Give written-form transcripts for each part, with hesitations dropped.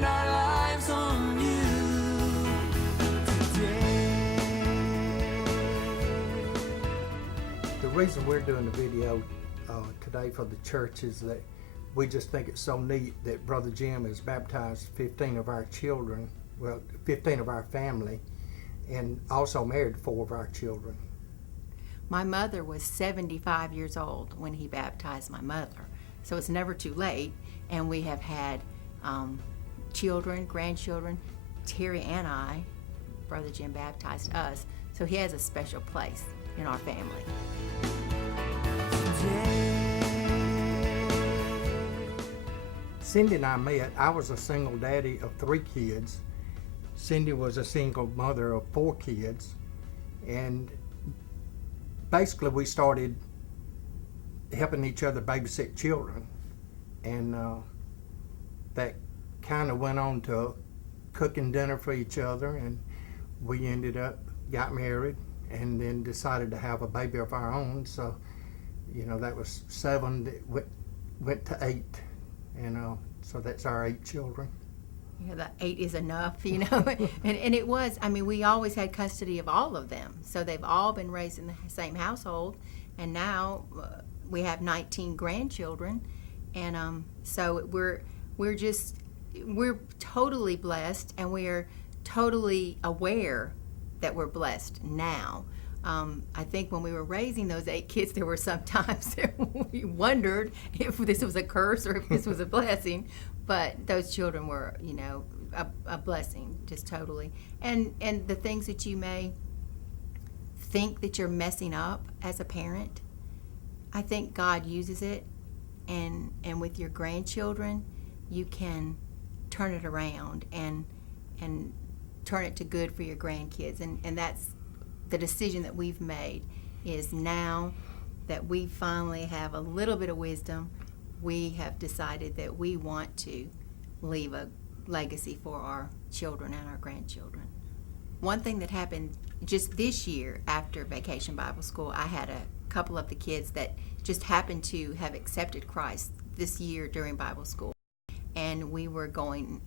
spend our lives on you today. The reason we're doing the video today for the church is that we just think it's so neat that Brother Jim has baptized 15 of our children, well, 15 of our family, and also married 4 of our children. My mother was 75 years old when he baptized my mother, so it's never too late. And we have had children, grandchildren. Terry and I, Brother Jim baptized us, so he has a special place in our family. Cindy and I met. I was a single daddy of 3 kids. Cindy was a single mother of 4 kids. And basically we started helping each other babysit children. And that kind of went on to cooking dinner for each other, and we ended up, got married, and then decided to have a baby of our own. So, you know, that was 7, that went to 8, and so that's our 8 children. Yeah, that 8 is enough, you know. and it was, I mean, we always had custody of all of them. So they've all been raised in the same household, and now we have 19 grandchildren. And so we're totally blessed, and we're totally aware that we're blessed now. I think when we were raising those 8 kids, there were some times that we wondered if this was a curse or if this was a blessing. But those children were, you know, a blessing, just totally. And the things that you may think that you're messing up as a parent, I think God uses it. And with your grandchildren, you can turn it around and turn it to good for your grandkids. And that's the decision that we've made, is now that we finally have a little bit of wisdom, we have decided that we want to leave a legacy for our children and our grandchildren. One thing that happened just this year after Vacation Bible School, I had a couple of the kids that just happened to have accepted Christ this year during Bible school. And we were going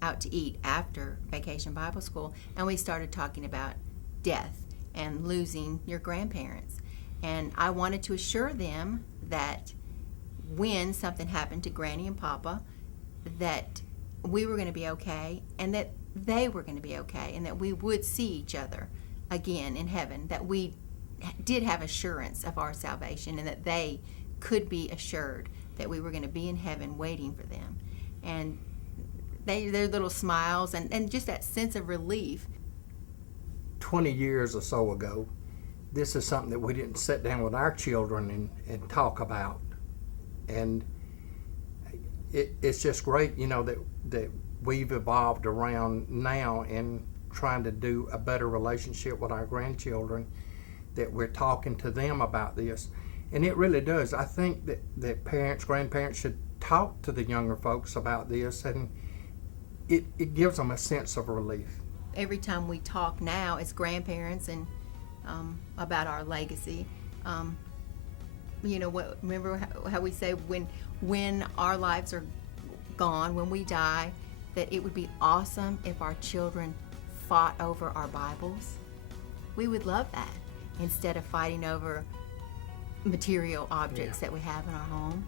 out to eat after Vacation Bible School, and we started talking about death and losing your grandparents. And I wanted to assure them that when something happened to Granny and Papa, that we were going to be okay, and that they were going to be okay, and that we would see each other again in heaven, that we did have assurance of our salvation, and that they could be assured that we were going to be in heaven waiting for them. And their little smiles and just that sense of relief. 20 years or so ago, this is something that we didn't sit down with our children and talk about. And it's just great, you know, that we've evolved around now and trying to do a better relationship with our grandchildren, that we're talking to them about this. And it really does. I think that parents, grandparents should talk to the younger folks about this, and it gives them a sense of relief. Every time we talk now as grandparents and about our legacy, you know, remember how we say when our lives are gone, when we die, that it would be awesome if our children fought over our Bibles? We would love that, instead of fighting over material objects that we have in our home.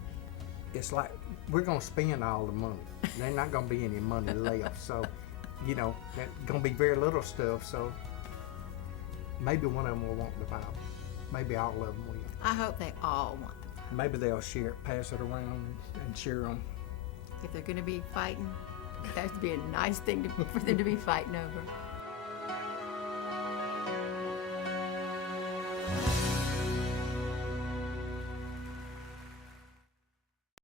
It's like we're going to spend all the money. There's not going to be any money left. So, you know, there's going to be very little stuff. So maybe one of them will want the Bible. Maybe all of them will. I hope they all want the Bible. Maybe they'll share it, pass it around, and share them. If they're going to be fighting, that would be a nice thing for them to be fighting over.